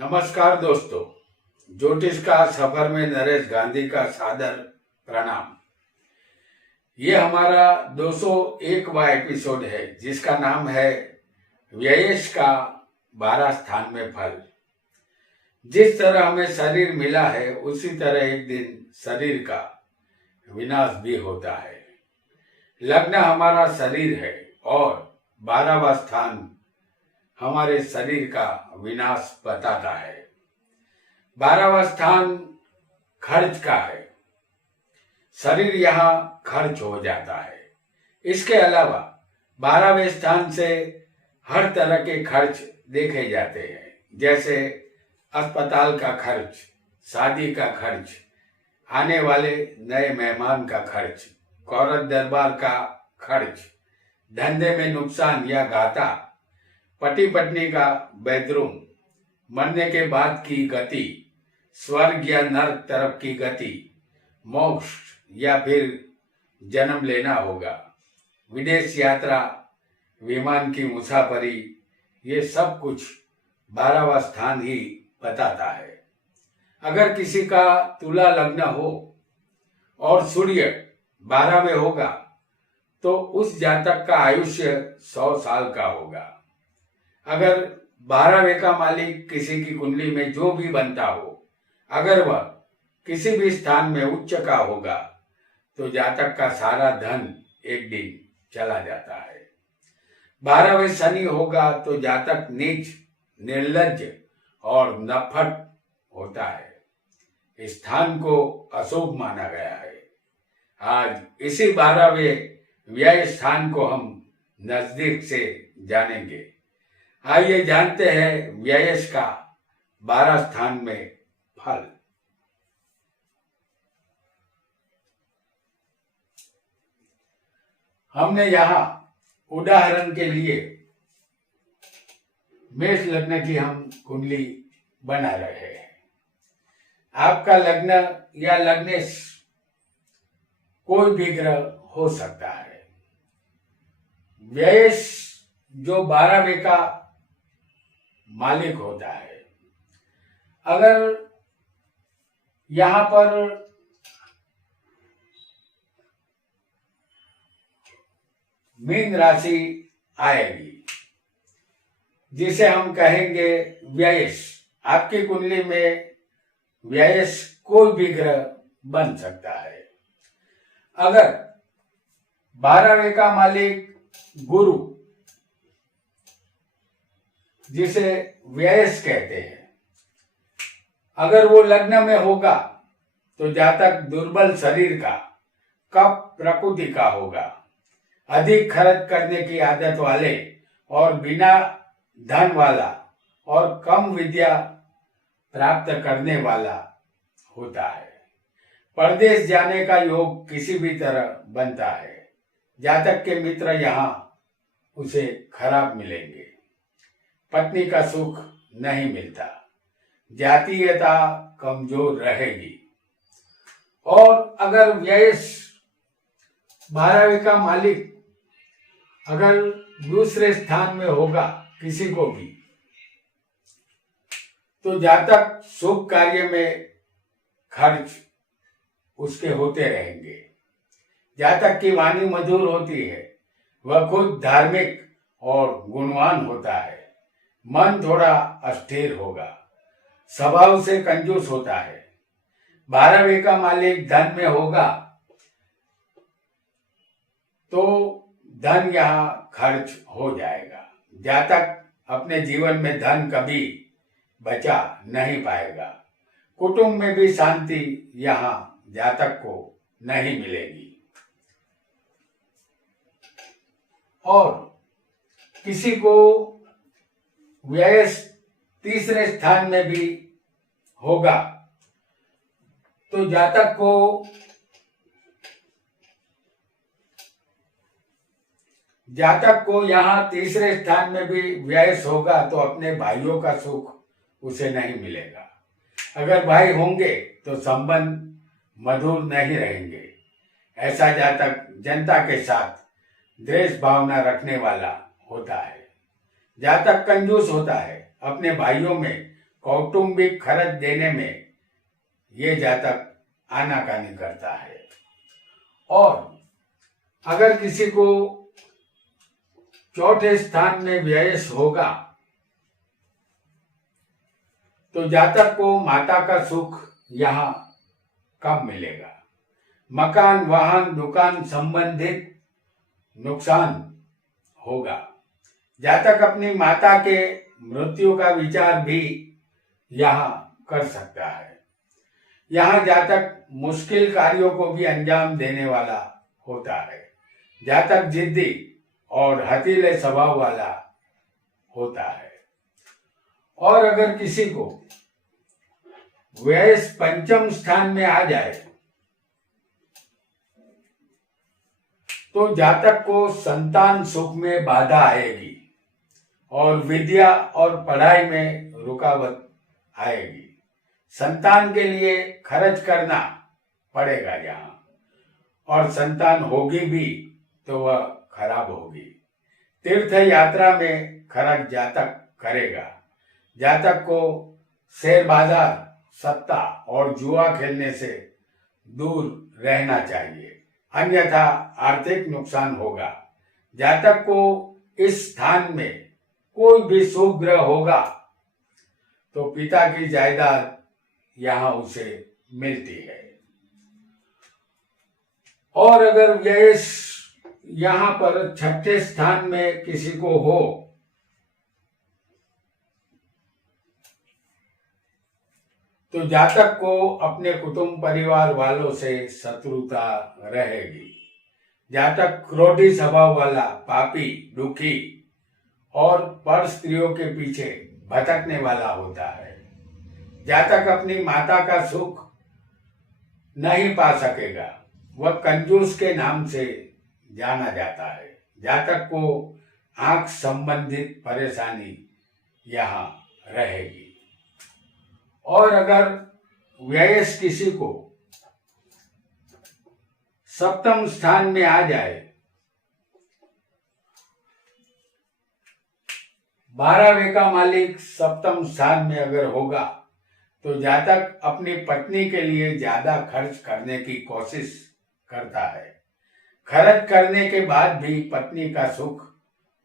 नमस्कार दोस्तों, ज्योतिष का सफर में नरेश गांधी का सादर प्रणाम। ये हमारा 201वां एपिसोड है जिसका नाम है व्ययश का 12 स्थान में फल। जिस तरह हमें शरीर मिला है उसी तरह एक दिन शरीर का विनाश भी होता है। लग्न हमारा शरीर है और 12वां स्थान हमारे शरीर का विनाश बताता है। 12वां स्थान खर्च का है। शरीर यहाँ खर्च हो जाता है। इसके अलावा 12वें स्थान से हर तरह के खर्च देखे जाते हैं, जैसे अस्पताल का खर्च, शादी का खर्च, आने वाले नए मेहमान का खर्च, कौरत दरबार का खर्च, धंधे में नुकसान या घाटा, पति पत्नी का बेडरूम, मरने के बाद की गति, स्वर्ग या नरक तरफ की गति, मोक्ष या फिर जन्म लेना होगा, विदेश यात्रा, विमान की मुसाफरी, ये सब कुछ 12वां स्थान ही बताता है। अगर किसी का तुला लग्न हो और सूर्य 12वें होगा तो उस जातक का आयुष्य 100 साल का होगा। अगर 12वें का मालिक किसी की कुंडली में जो भी बनता हो, अगर वह किसी भी स्थान में उच्च का होगा तो जातक का सारा धन एक दिन चला जाता है। 12वें शनि होगा तो जातक नीच, निर्लज्ज और नफट होता है। स्थान को अशुभ माना गया है। आज इसी 12वें व्यय स्थान को हम नजदीक से जानेंगे। आइए जानते हैं व्ययश का 12 स्थान में फल। हमने यहाँ उदाहरण के लिए मेष लग्न की हम कुंडली बना रहे हैं। आपका लग्न या लग्नेश कोई भी ग्रह हो सकता है। व्ययश जो 12वें का मालिक होता है, अगर यहाँ पर मीन राशि आएगी जिसे हम कहेंगे व्ययश, आपकी कुंडली में व्ययश कोई भी ग्रह बन सकता है। अगर 12वें का मालिक गुरु, जिसे व्ययश कहते हैं, अगर वो लग्न में होगा तो जातक दुर्बल शरीर का, कफ प्रकृति का होगा, अधिक खर्च करने की आदत वाले और बिना धन वाला और कम विद्या प्राप्त करने वाला होता है। परदेश जाने का योग किसी भी तरह बनता है। जातक के मित्र यहाँ उसे खराब मिलेंगे। पत्नी का सुख नहीं मिलता। जातीयता कमजोर रहेगी। और अगर व्ययश 12वें का मालिक अगर दूसरे स्थान में होगा किसी को भी, तो जातक शुभ कार्य में खर्च उसके होते रहेंगे। जातक की वाणी मधुर होती है। वह खुद धार्मिक और गुणवान होता है। मन थोड़ा अस्थिर होगा। स्वभाव से कंजूस होता है। 12वें का मालिक धन में होगा तो धन यहाँ खर्च हो जाएगा। जातक अपने जीवन में धन कभी बचा नहीं पाएगा। कुटुंब में भी शांति यहाँ जातक को नहीं मिलेगी। और किसी को व्ययश तीसरे स्थान में भी होगा तो जातक को यहाँ तीसरे स्थान में भी व्ययश होगा तो अपने भाइयों का सुख उसे नहीं मिलेगा। अगर भाई होंगे तो संबंध मधुर नहीं रहेंगे। ऐसा जातक जनता के साथ द्वेष भावना रखने वाला होता है। जातक कंजूस होता है। अपने भाइयों में कौटुंबिक खर्च देने में ये जातक आनाकानी करता है। और अगर किसी को चौथे स्थान में व्ययस होगा तो जातक को माता का सुख यहाँ कम मिलेगा। मकान, वाहन, दुकान संबंधित नुकसान होगा। जातक अपनी माता के मृत्यु का विचार भी यहाँ कर सकता है। यहाँ जातक मुश्किल कार्यों को भी अंजाम देने वाला होता है। जातक जिद्दी और हठीले स्वभाव वाला होता है। और अगर किसी को व्ययस पंचम स्थान में आ जाए तो जातक को संतान सुख में बाधा आएगी और विद्या और पढ़ाई में रुकावट आएगी। संतान के लिए खर्च करना पड़ेगा यहाँ, और संतान होगी भी तो वह खराब होगी। तीर्थ यात्रा में खर्च जातक करेगा। जातक को शेयर बाजार, सत्ता और जुआ खेलने से दूर रहना चाहिए, अन्यथा आर्थिक नुकसान होगा। जातक को इस स्थान में कोई भी शुभ ग्रह होगा तो पिता की जायदाद यहाँ उसे मिलती है। और अगर व्ययस यहाँ पर छठे स्थान में किसी को हो तो जातक को अपने कुटुंब परिवार वालों से शत्रुता रहेगी। जातक क्रोधी स्वभाव वाला, पापी, दुखी और पर स्त्रियों के पीछे भटकने वाला होता है। जातक अपनी माता का सुख नहीं पा सकेगा। वह कंजूस के नाम से जाना जाता है। जातक को आंख संबंधित परेशानी यहाँ रहेगी। और अगर व्ययस किसी को सप्तम स्थान में आ जाए, 12वें का मालिक सप्तम स्थान में अगर होगा तो जातक अपनी पत्नी के लिए ज्यादा खर्च करने की कोशिश करता है। खर्च करने के बाद भी पत्नी का सुख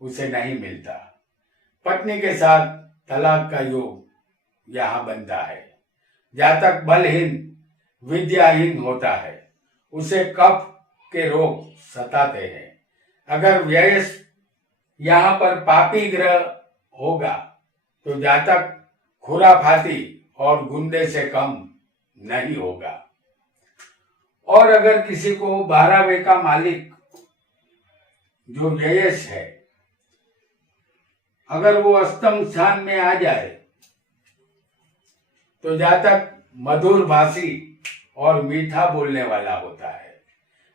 उसे नहीं मिलता। पत्नी के साथ तलाक का योग यहाँ बनता है। जातक बलहीन, विद्याहीन होता है। उसे कफ के रोग सताते हैं। अगर व्ययस यहाँ पर पापी ग्रह होगा तो जातक खुराफाती और गुंडे से कम नहीं होगा। और अगर किसी को 12वें का मालिक जो व्ययस है, अगर वो अष्टम स्थान में आ जाए तो जातक मधुर भाषी और मीठा बोलने वाला होता है।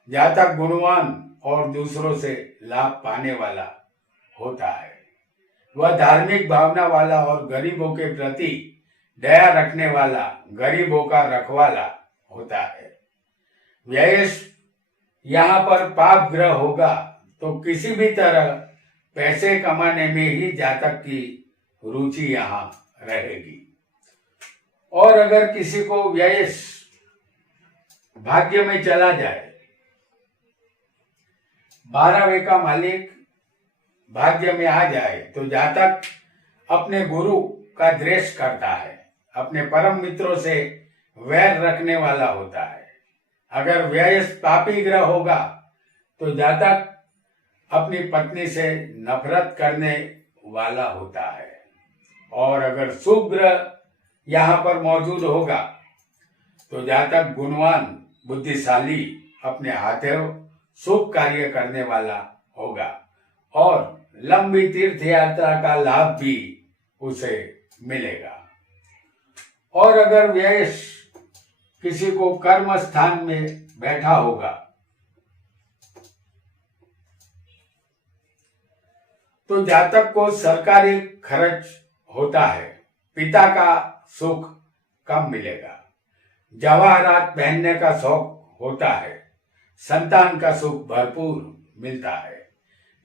जातक गुणवान और दूसरों से लाभ पाने वाला होता है। वह धार्मिक भावना वाला और गरीबों के प्रति दया रखने वाला, गरीबों का रखवाला होता है। व्ययस यहाँ पर पाप ग्रह होगा तो किसी भी तरह पैसे कमाने में ही जातक की रुचि यहाँ रहेगी। और अगर किसी को व्ययस भाग्य में चला जाए, 12वें का मालिक भाग्य में आ जाए तो जातक अपने गुरु का द्वेष करता है। अपने परम मित्रों से वैर रखने वाला होता है। अगर व्ययस पापी ग्रह होगा तो जातक अपनी पत्नी से नफरत करने वाला होता है। और अगर शुभ ग्रह यहाँ पर मौजूद होगा तो जातक गुणवान, बुद्धिशाली, अपने हाथों शुभ कार्य करने वाला होगा और लंबी तीर्थ यात्रा का लाभ भी उसे मिलेगा। और अगर व्ययस किसी को कर्म स्थान में बैठा होगा तो जातक को सरकारी खर्च होता है। पिता का सुख कम मिलेगा। जवाहरात पहनने का शौक होता है। संतान का सुख भरपूर मिलता है।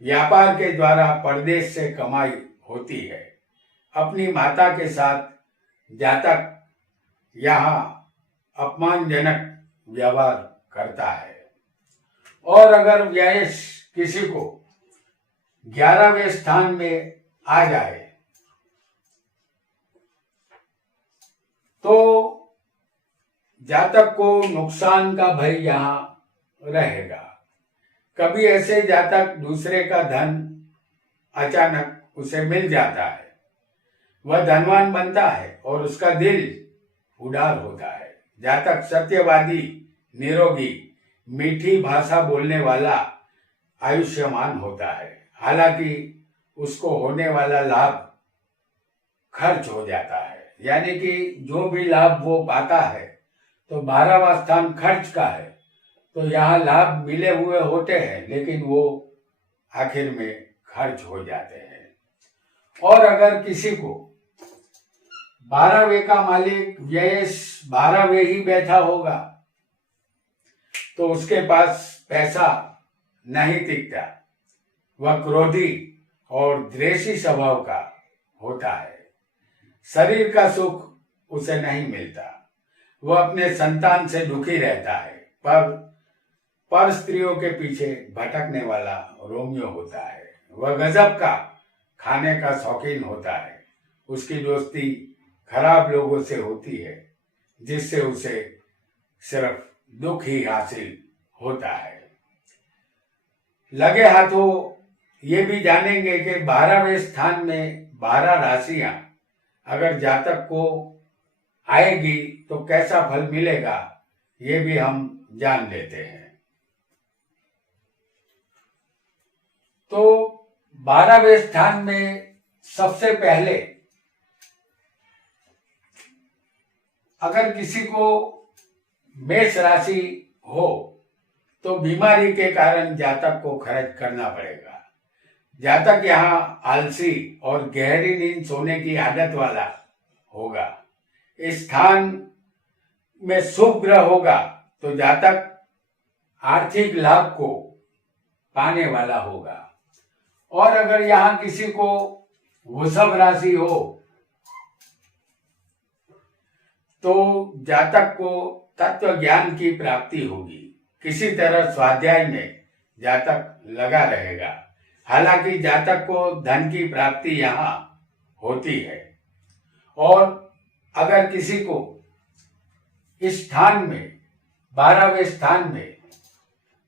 व्यापार के द्वारा परदेश से कमाई होती है। अपनी माता के साथ जातक यहाँ अपमानजनक व्यवहार करता है। और अगर व्यय किसी को 11वें स्थान में आ जाए तो जातक को नुकसान का भय यहाँ रहेगा। कभी ऐसे जातक दूसरे का धन अचानक उसे मिल जाता है, वह धनवान बनता है और उसका दिल उदार होता है। जातक सत्यवादी, निरोगी, मीठी भाषा बोलने वाला, आयुष्मान होता है। हालांकि उसको होने वाला लाभ खर्च हो जाता है, यानी कि जो भी लाभ वो पाता है तो 12वां स्थान खर्च का है, तो यहाँ लाभ मिले हुए होते हैं लेकिन वो आखिर में खर्च हो जाते हैं। और अगर किसी को 12वें का मालिक व्यय 12वें ही बैठा होगा तो उसके पास पैसा नहीं टिकता, वह क्रोधी और द्वेषी स्वभाव का होता है। शरीर का सुख उसे नहीं मिलता, वह अपने संतान से दुखी रहता है, पर स्त्रियों के पीछे भटकने वाला रोमियो होता है। वह गजब का खाने का शौकीन होता है, उसकी दोस्ती खराब लोगों से होती है जिससे उसे सिर्फ दुख ही हासिल होता है। लगे हाथों ये भी जानेंगे कि 12वें स्थान में 12 राशियां अगर जातक को आएगी तो कैसा फल मिलेगा, ये भी हम जान लेते हैं। तो 12वें स्थान में सबसे पहले अगर किसी को मेष राशि हो तो बीमारी के कारण जातक को खर्च करना पड़ेगा। जातक यहाँ आलसी और गहरी नींद सोने की आदत वाला होगा। इस स्थान में शुभ ग्रह होगा तो जातक आर्थिक लाभ को पाने वाला होगा। और अगर यहाँ किसी को वृषभ राशि हो तो जातक को तत्व ज्ञान की प्राप्ति होगी। किसी तरह स्वाध्याय में जातक लगा रहेगा। हालांकि जातक को धन की प्राप्ति यहाँ होती है। और अगर किसी को इस स्थान में 12वें स्थान में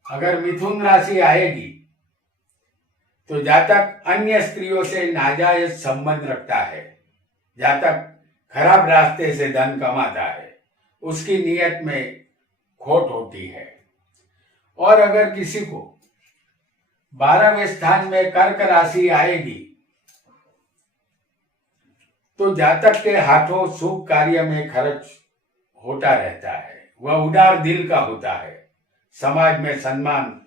अगर मिथुन राशि आएगी तो जातक अन्य स्त्रियों से नाजायज संबंध रखता है। जातक खराब रास्ते से धन कमाता है, उसकी नीयत में खोट होती है। और अगर किसी को 12वें स्थान में कर्क राशि आएगी तो जातक के हाथों शुभ कार्य में खर्च होता रहता है। वह उदार दिल का होता है, समाज में सम्मान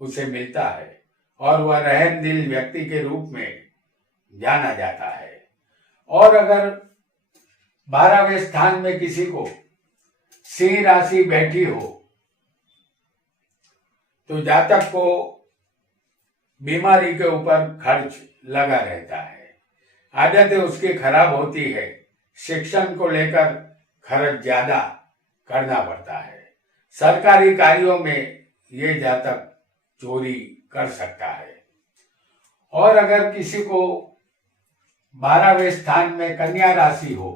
उसे मिलता है और वह रहम दिल व्यक्ति के रूप में जाना जाता है। और अगर 12वें स्थान में किसी को सिंह राशि बैठी हो तो जातक को बीमारी के ऊपर खर्च लगा रहता है, आदतें उसकी खराब होती है, शिक्षण को लेकर खर्च ज्यादा करना पड़ता है। सरकारी कार्यों में ये जातक चोरी कर सकता है। और अगर किसी को 12वें स्थान में कन्या राशि हो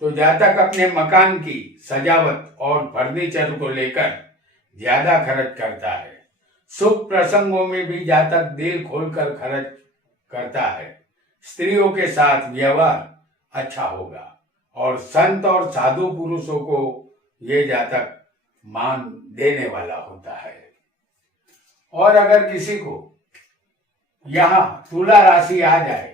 तो जातक अपने मकान की सजावट और फर्नीचर को लेकर ज्यादा खर्च करता है। शुभ प्रसंगों में भी जातक दिल खोलकर खर्च करता है। स्त्रियों के साथ व्यवहार अच्छा होगा और संत और साधु पुरुषों को ये जातक मान देने वाला होता है। और अगर किसी को यहाँ तुला राशि आ जाए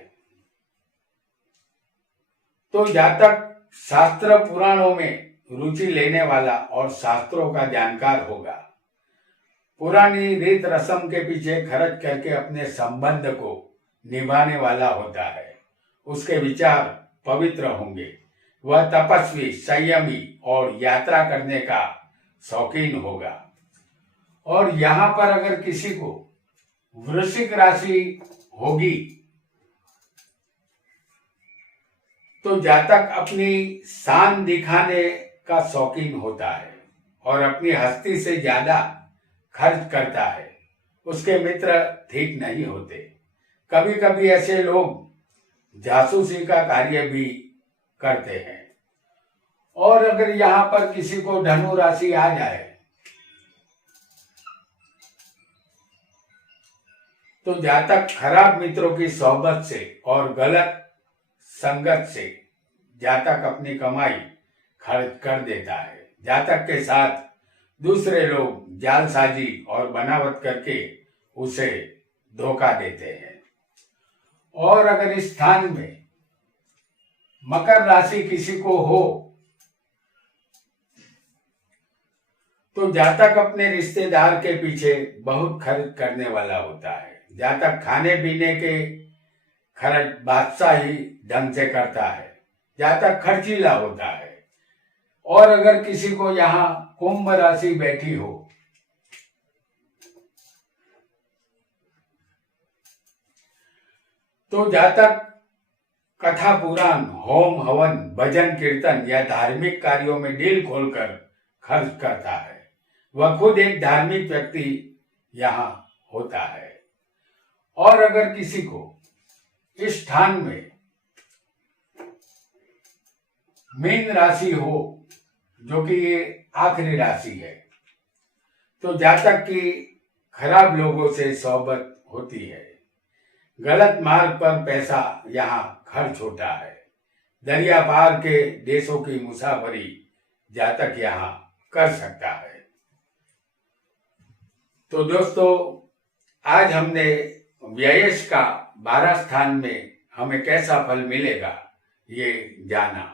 तो जातक शास्त्र पुराणों में रुचि लेने वाला और शास्त्रों का जानकार होगा। पुरानी रीत रस्म के पीछे खर्च करके अपने संबंध को निभाने वाला होता है। उसके विचार पवित्र होंगे। वह तपस्वी, संयमी और यात्रा करने का शौकीन होगा। और यहाँ पर अगर किसी को वृश्चिक राशि होगी तो जातक अपनी शान दिखाने का शौकीन होता है और अपनी हस्ती से ज्यादा खर्च करता है। उसके मित्र ठीक नहीं होते। कभी कभी ऐसे लोग जासूसी का कार्य भी करते हैं। और अगर यहाँ पर किसी को धनु राशि आ जाए तो जातक खराब मित्रों की सोहबत से और गलत संगत से जातक अपनी कमाई खर्च कर देता है। जातक के साथ दूसरे लोग जालसाजी और बनावट करके उसे धोखा देते हैं। और अगर इस स्थान में मकर राशि किसी को हो तो जातक अपने रिश्तेदार के पीछे बहुत खर्च करने वाला होता है। जातक खाने पीने के खर्च बादशाही ढंग से करता है। जातक खर्चीला होता है। और अगर किसी को यहाँ कुंभ राशि बैठी हो तो जातक कथा पुराण, होम हवन, भजन कीर्तन या धार्मिक कार्यों में दिल खोलकर खर्च करता है। वह खुद एक धार्मिक व्यक्ति यहाँ होता है। और अगर किसी को इस स्थान में मीन राशि हो, जो कि ये आखिरी राशि है, तो जातक की खराब लोगों से सोहबत होती है। गलत मार्ग पर पैसा यहाँ खर्च होता है। दरिया पार के देशों की मुसाफरी जातक यहाँ कर सकता है। तो दोस्तों, आज हमने व्ययश का 12 स्थान में हमें कैसा फल मिलेगा ये जाना,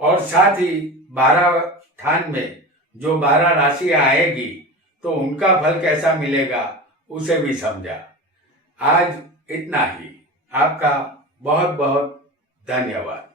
और साथ ही 12 स्थान में जो 12 राशियां आएगी तो उनका फल कैसा मिलेगा उसे भी समझा। आज इतना ही। आपका बहुत बहुत धन्यवाद।